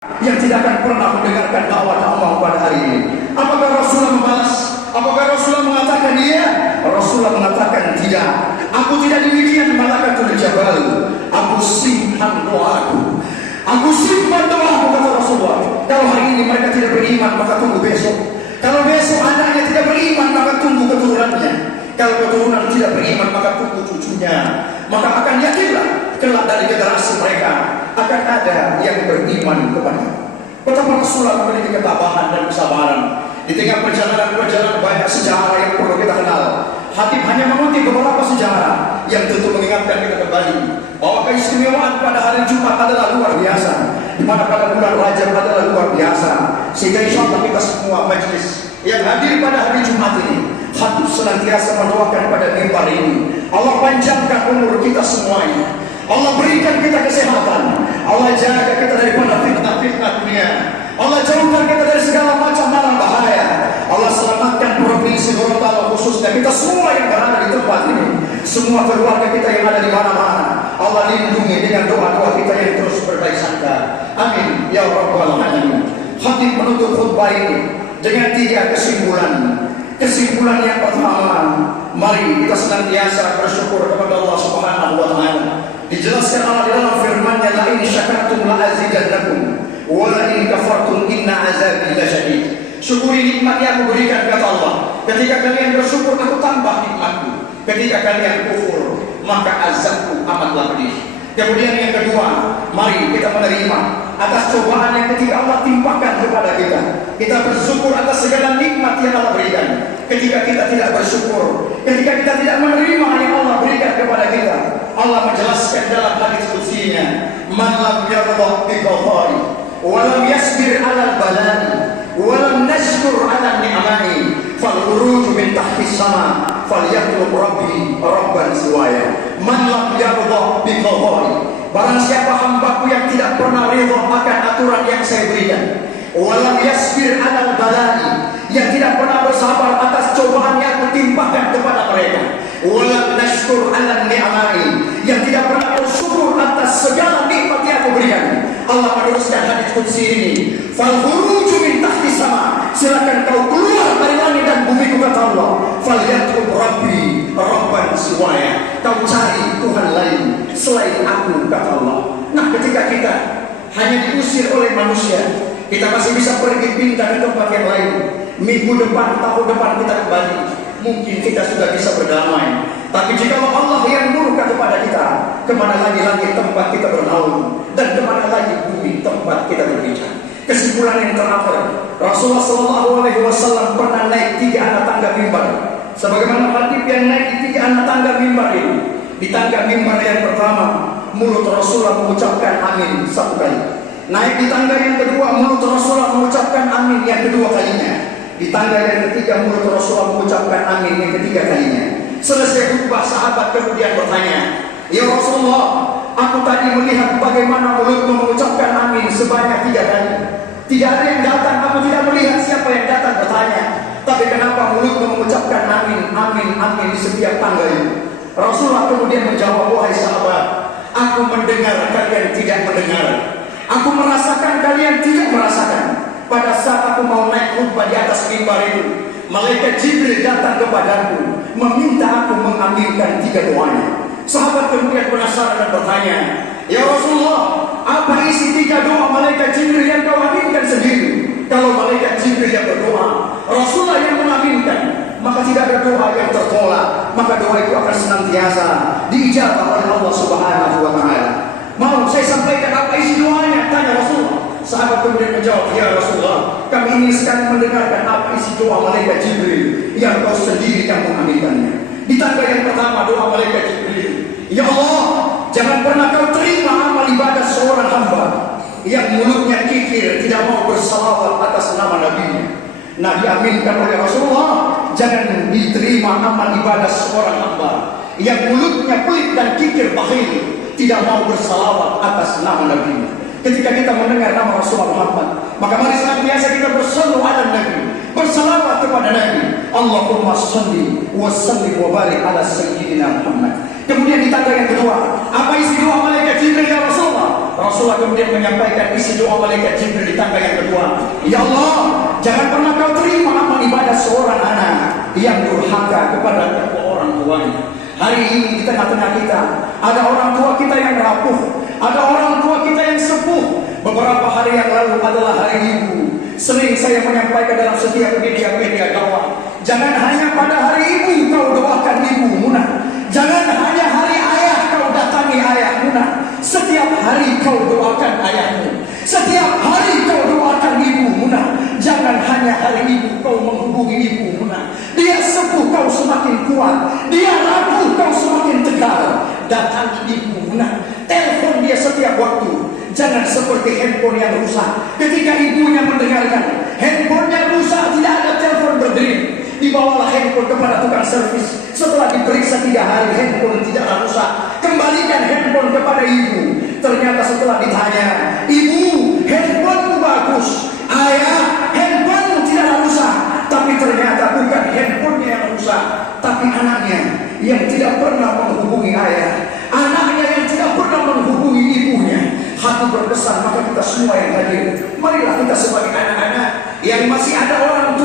yang tidak akan pernah mendengarkan dakwah pada hari ini. Apakah Rasulullah membalas? Apakah Rasulullah mengatakan iya? Rasulullah mengatakan tidak. Aku tidak demikian, malakatul jabal. Aku simpan doaku. Aku simpan doaku, kata Rasulullah. Kalau hari ini mereka tidak beriman, maka tunggu besok. Kalau besok anaknya tidak beriman, maka tunggu keturunannya. Kalau keturunan tidak beriman, maka tunggu cucunya. Maka akan yakinlah kelak dari generasi mereka akan ada yang beriman kepada. Betapa Rasulullah memiliki ketabahan dan kesabaran. Di tengah perjalanan banyak sejarah yang perlu kita kenal. Hatib hanya mengutip beberapa sejarah yang tentu mengingatkan kita kembali bahwa keistimewaan pada hari Jumat adalah luar biasa, di mana pada bulan Rajab adalah luar biasa. Sehingga insya Allah kita semua majlis yang hadir pada hari Jumat ini, Hatib senantiasa mendoakan pada mimbar ini, Allah panjangkan umur kita semuanya, Allah berikan kita kesehatan, Allah jaga kita daripada fitnah-fitnah dunia, Allah jauhkan kita dari segala macam barang bahaya, Allah selamatkan provinsi Gorontalo khususnya kita semua yang berada di tempat ini, semua keluarga kita yang ada di mana-mana, Allah lindungi dengan doa-doa kita yang terus berbaik sangka. Amin ya rabbal alamin. Khatib menutup khutbah ini dengan 3 kesimpulan. Kesimpulan yang pertama, mari kita senantiasa bersyukur kepada Allah Subhanahu wa taala. Dijelaskan Allah di dalam firman-Nya, la in syakartum la azidannakum wa la in kafartum inna azabi lasyadid. Syukuri nikmat yang aku berikan, kata Allah. Ketika kalian bersyukur, aku tambah nikmatku. Ketika kalian kufur, maka azabku amatlah pedih. Kemudian yang kedua, mari kita menerima atas cobaan yang ketika Allah timpakan kepada kita. Kita bersyukur atas segala nikmat yang Allah berikan. Ketika kita tidak bersyukur, ketika kita tidak menerima yang Allah berikan kepada kita, Allah menjelaskan dalam hadis qudsinya, man lam yarda bi qadari wa lam yasbir 'ala al-balani wa lam nashkur 'ala ni'amati fal khuruj min tahti sama falyatlub rabbi rabban siwaya. Man lam yarda bi qadari, barang siapa hambaku yang tidak pernah ridha akan aturan yang saya berikan, walam yasbir 'alal balani, yang tidak pernah bersabar atas cobaan yang aku timpakan kepada mereka, walam nashkur 'alal ni'amati, yang tidak pernah bersyukur atas segala nikmat yang aku berikan. Allah meneruskan hadis qudsi ini, fal khuruju min tahti sama, silakan kau keluar dari langit dan bumi, kata Allah, falyatlub rabbi rabban siwaya, kau cari Tuhan lain selain aku, kata Allah. Nah, ketika kita hanya diusir oleh manusia, kita masih bisa pergi pindah ke tempat yang lain. Minggu depan, tahun depan kita kembali, mungkin kita sudah bisa berdamai. Tapi jika Allah yang murka kepada kita, kemana lagi langit tempat kita bernaung, dan kemana lagi bumi tempat kita berbicara. Kesimpulan yang terakhir, Rasulullah SAW pernah naik 3 anak tangga mimbar. Sebagaimana Hatib yang naik di 3 anak tangga mimbar ini. Di tangga mimbar yang pertama, mulut Rasulullah mengucapkan amin 1 kali. Naik di tangga yang kedua, mulut Rasulullah mengucapkan amin yang kedua kalinya. Di tangga yang ketiga, mulut Rasulullah mengucapkan amin yang ketiga kalinya. Selesai khutbah, sahabat kemudian bertanya, ya Rasulullah, aku tadi melihat bagaimana mulutmu mengucapkan amin sebanyak 3 kali. Tidak ada yang datang, aku tidak melihat siapa yang datang bertanya. Tapi kenapa mulutmu mengucapkan amin, amin, amin di setiap tangga itu? Rasulullah kemudian menjawab, wahai sahabat, aku mendengar kalian tidak mendengar. Aku merasakan kalian tidak merasakan. Pada saat aku mau naik khutbah di atas mimbar itu, malaikat Jibril datang kepadaku, meminta aku mengaminkan 3 doanya. Sahabat kemudian penasaran dan bertanya, ya Rasulullah, apa isi 3 doa malaikat Jibril yang kau aminkan sendiri? Kalau malaikat Jibril yang berdoa, Rasulullah yang mengaminkan, maka tidak ada doa yang tertolak, maka doa itu akan senantiasa diijabah oleh Allah Subhanahu wa taala. Mau saya sampaikan apa isi doanya? Tanya Rasulullah. Sahabat kemudian menjawab, ya Rasulullah, kami ingin sekali mendengarkan apa isi doa malaikat Jibril yang kau sendiri yang mengaminkannya. Di tangga yang pertama, doa malaikat Jibril, ya Allah, jangan pernah kau terima amal ibadah seorang hamba yang mulutnya kikir, tidak mau bersalawat atas nama Nabi-Nya. Nah, diaminkan oleh Rasulullah, jangan diterima amal ibadah seorang hamba yang mulutnya pelit dan kikir bakhil, tidak mau bersalawat atas nama Nabi-Nya. Ketika kita mendengar nama Rasulullah Muhammad, maka mari senantiasa kita bersalawat ala Nabi, bersalawat kepada Nabi. Allahumma shalli wa sallim wa barik ala sayyidina Muhammad. Kemudian di tangga yang kedua, apa isi doa malaikat Jibril ya Rasulullah? Rasulullah kemudian menyampaikan isi doa malaikat Jibril di tangga yang kedua. Ya Allah, jangan pernah kau terima amal ibadah seorang anak yang durhaka kepada kedua orang tuanya. Hari ini di tengah-tengah kita ada orang tua kita yang rapuh, ada orang tua kita yang sepuh. Beberapa hari yang lalu adalah hari ibu. Sering saya menyampaikan dalam setiap media dakwah, jangan hanya pada hari ibu kau doakan ibu munah, jangan hanya hari ayah kau datangi ayah munah. Setiap hari kau doakan ayahmu, setiap hari kau doakan ibu munah. Jangan hanya hari ibu kau menghubungi ibu munah. Dia sepuh kau semakin kuat, dia rapuh kau semakin tegar. Datangi ibu munah, telepon dia setiap waktu. Jangan seperti handphone yang rusak. Ketika ibunya mendengarkan handphonenya rusak, tidak ada telepon berdering, dibawalah handphone kepada tukang servis. Setelah diperiksa 3 hari, handphone tidaklah rusak. Kembalikan handphone kepada ibu. Ternyata setelah ditanya, ibu, handphonemu bagus. Ayah, handphonemu tidaklah rusak. Tapi ternyata bukan handphonenya yang rusak, tapi anaknya yang tidak pernah menghubungi ayah, anaknya yang tidak pernah menghubungi ibunya. Hati berkesan, maka kita semua yang hadir, marilah kita sebagai anak-anak yang masih ada orang tua